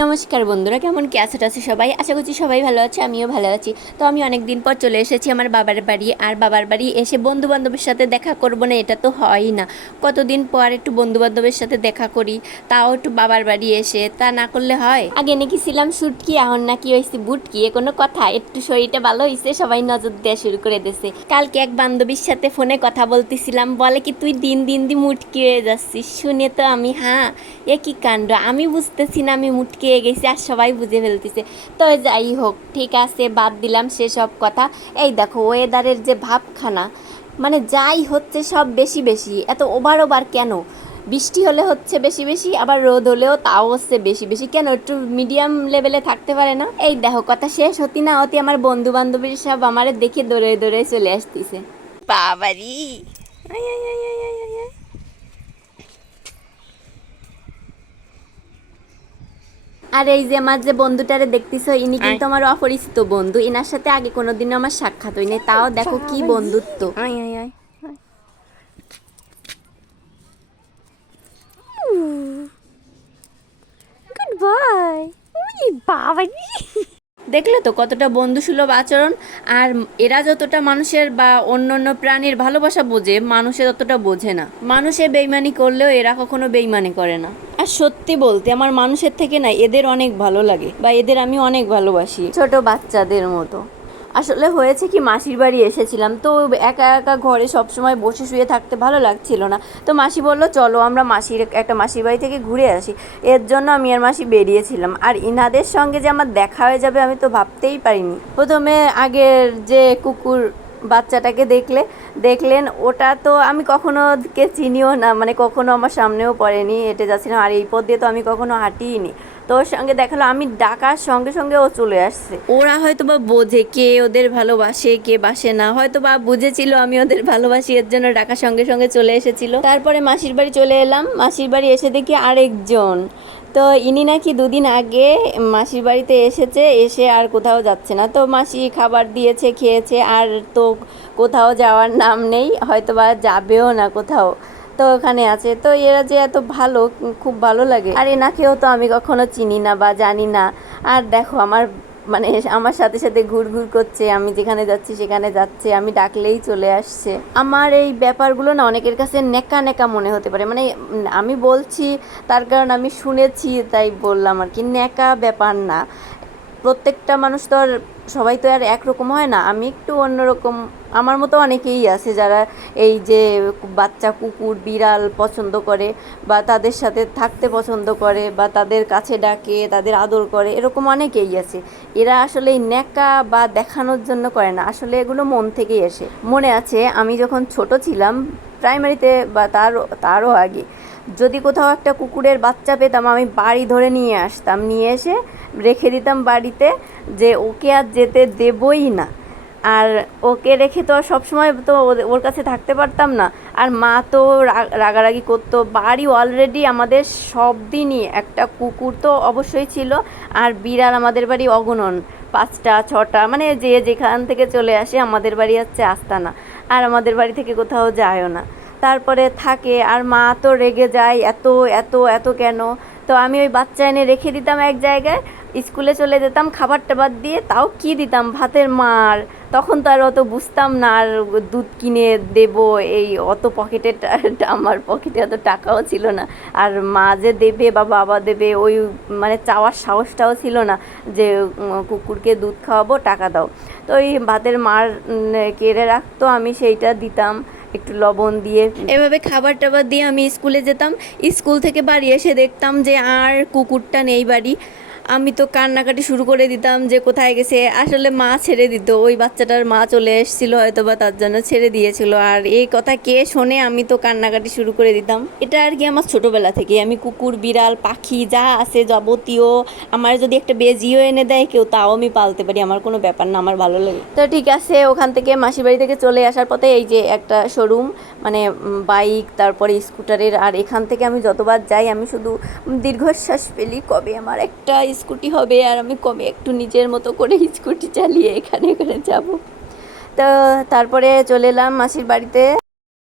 নমস্কার বন্ধুরা, কেমন কি আছো টাছো সবাই? আশা করছি সবাই ভালো আছে, আমিও ভালো আছি। তো আমি অনেক দিন পর চলে এসেছি আমার বাবার বাড়ি, আর বাবার বাড়ি এসে বন্ধু বান্ধবের সাথে দেখা করব না, এটা তো হয়ই না। কতদিন পর একটু বন্ধু বান্ধবের সাথে দেখা করি, তাও একটু বাবার বাড়ি এসে, তা না করলে হয়? আগে নাকি ছিলাম শুটকি এখন নাকি হয়েছি বুটকি, এ কোনো কথা, একটু শরীরটা ভালো হয়েছে সবাই নজর দেওয়া শুরু করে দিয়েছে কালকে এক বান্ধবীর সাথে ফোনে কথা বলতেছিলাম, বলে কি তুই দিন দিন দিন মুটকি হয়ে যাচ্ছিস, শুনে তো আমি হ্যাঁ এ কি কাণ্ড, আমি বুঝতেছি না আমি মুটকে গেছি আর সবাই বুঝে ফেলতেছে। তো যাই হোক, ঠিক আছে, বাদ দিলাম সেসব কথা। এই দেখো ওয়েদারের যে ভাবখানা মানে যাই হচ্ছে সব বেশি বেশি। এত ওভার ওভার কেন? বৃষ্টি হলে হচ্ছে বেশি বেশি, আবার রোদ হলেও তাও হচ্ছে বেশি বেশি। কেন একটু মিডিয়াম লেভেলে থাকতে পারে না? এই দেখো, কথা শেষ হতি না হতি আমার বন্ধু বান্ধবীর সব আমার দেখে দৌড়ে দৌড়ে চলে আসতেছে। বাবারি আয় আয় আয় আয় আয় আয় আয়। আর এই যে আমার যে বন্ধুটারে দেখতেছো ইনি কিন্তু আমার অপরিচিত বন্ধু। ইনার সাথে আগে কোনোদিনও আমার সাক্ষাৎ হয়নি। তাও দেখো কি বন্ধুত্ব। আয় আয় আয় গুড বাই ওই বাবা দেখলে তো কতটা বন্ধুসুলভ আচরণ আর এরা যতটা মানুষের বা অন্য অন্য প্রাণীর ভালোবাসা বোঝে, মানুষে ততটা বোঝে না। মানুষে বেইমানি করলেও এরা কখনো বেইমানি করে না। আর সত্যি বলতে আমার মানুষের থেকে না এদের অনেক ভালো লাগে বা এদের আমি অনেক ভালোবাসি। ছোট বাচ্চাদের মতো। আসলে হয়েছে কি, মাসির বাড়ি এসেছিলাম। তো একা একা ঘরে সবসময় বসে শুয়ে থাকতে ভালো লাগছিল না। তো মাসি বলল, চলো আমরা মাসির, একটা মাসির বাড়ি থেকে ঘুরে আসি। এর জন্য আমি আর মাসি বেরিয়েছিলাম। আর ইনাদের সঙ্গে যে আমার দেখা হয়ে যাবে আমি তো ভাবতেই পারিনি। প্রথমে আগের যে কুকুর বাচ্চাটাকে দেখলে, দেখলেন, ওটা তো আমি কখনো কে চিনিও না। মানে কখনো আমার সামনেও পড়েনি, হেঁটে যাচ্ছিলাম। আর এই পথ দিয়ে তো আমি কখনো হাঁটিনি তো ওর সঙ্গে দেখাল আমি ডাকার সঙ্গে সঙ্গে ও চলে আসছে। ওরা হয়তো বা বোঝে কে ওদের ভালোবাসে, কে বাসে না। হয়তো বা বুঝেছিল আমি ওদের ভালোবাসি, এর জন্য ডাকার সঙ্গে সঙ্গে চলে এসেছিল। তারপরে মাসির বাড়ি চলে এলাম। মাসির বাড়ি এসে দেখি আরেকজন। তো ইনি নাকি দুদিন আগে মাসির বাড়িতে এসেছে, এসে আর কোথাও যাচ্ছে না। তো মাসি খাবার দিয়েছে, খেয়েছে, আর তো কোথাও যাওয়ার নাম নেই। হয়তো বা যাবেও না কোথাও। তো ওখানে আছে। তো এরা যে এত ভালো, খুব ভালো লাগে। আর এনাকেও তো আমি কখনো চিনি না বা জানি না। আর দেখো আমার মানে আমার সাথে সাথে ঘুর ঘুর করছে, আমি যেখানে যাচ্ছি সেখানে যাচ্ছে, আমি ডাকলেই চলে আসছে। আমার এই ব্যাপারগুলো না অনেকের কাছে নেকা নেকা মনে হতে পারে। মানে আমি বলছি, তার কারণ আমি শুনেছি, তাই বললাম আর কি। নেকা ব্যাপার না। প্রত্যেকটা মানুষ তো আর, সবাই তো আর একরকম হয় না। আমি একটু অন্যরকম আমার মতো অনেকেই আছে যারা এই যে বাচ্চা কুকুর, বিড়াল পছন্দ করে বা তাদের সাথে থাকতে পছন্দ করে বা তাদের কাছে ডাকে, তাদের আদর করে, এরকম অনেকেই আছে। এরা আসলে ন্যাকা বা দেখানোর জন্য করে না। আসলে এগুলো মন থেকেই আসে। মনে আছে, আমি যখন ছোট ছিলাম, প্রাইমারিতে বা তার, তারও আগে, যদি কোথাও একটা কুকুরের বাচ্চা পেতাম, আমি বাড়ি ধরে নিয়ে আসতাম। নিয়ে এসে রেখে দিতাম বাড়িতে যে ওকে আর যেতে দেবই না। আর ওকে রেখে তো আর সবসময় তো ওর কাছে থাকতে পারতাম না। আর মা তো রাগারাগি করতো। বাড়ি অলরেডি আমাদের সব দিনই একটা কুকুর তো অবশ্যই ছিল। আর বিড়াল আমাদের বাড়ি অগণন পাঁচটা, ছটা মানে যে যেখান থেকে চলে আসে আমাদের বাড়ি হচ্ছে আস্তানা। আর আমাদের বাড়ি থেকে কোথাও যায়ও না। তারপরে থাকে, আর মা তো রেগে যায়, এত এত এত কেন? তো আমি ওই বাচ্চা এনে রেখে দিতাম এক জায়গায়, স্কুলে চলে যেতাম খাবার টাবার দিয়ে তাও কি দিতাম? ভাতের মার। তখন তো আর অত বুঝতাম না, আর দুধ কিনে দেব, এই অত পকেটে আমার পকেটে অত টাকাও ছিল না। আর মা যে দেবে বা বাবা দেবে, ওই মানে চাওয়ার সাহসটাও ছিল না যে কুকুরকে দুধ খাওয়াবো, টাকা দাও। তো ওই ভাতের মার কেড়ে রাখতো, আমি সেইটা দিতাম। একটু লবণ দিয়ে। এভাবে খাবার টাবার দিয়ে আমি স্কুলে যেতাম। স্কুল থেকে বাড়ি এসে দেখতাম যে আর কুকুরটা নেই বাড়ি। আমি তো কান্নাকাটি শুরু করে দিতাম যে কোথায় গেছে। আসলে মা ছেড়ে দিত, ওই বাচ্চাটার মা চলে এসেছিল হয়তো বা তার জন্য ছেড়ে দিয়েছিল। আর এই কথা কে শোনে, আমি তো কান্নাকাটি শুরু করে দিতাম। এটা আর কি আমার ছোটোবেলা থেকে। আমি কুকুর, বিড়াল, পাখি, যা আছে যাবতীয়, আমার যদি একটা বেজিও এনে দেয়, কেউ তাও আমি পালতে পারি। আমার কোনো ব্যাপার না, আমার ভালো লাগে। তো ঠিক আছে, ওখান থেকে মাসির বাড়ি থেকে চলে আসার পথে এই যে একটা শোরুম মানে বাইক তারপরে স্কুটারের আর এখান থেকে আমি যতবার যাই, আমি শুধু দীর্ঘশ্বাস পেলি কবে আমার একটা স্কুটি হবে আর আমি কমে একটু নিজের মতো করে স্কুটি চালিয়ে এখানে এখানে যাব। তো তারপরে চলে এলাম মাসির বাড়িতে।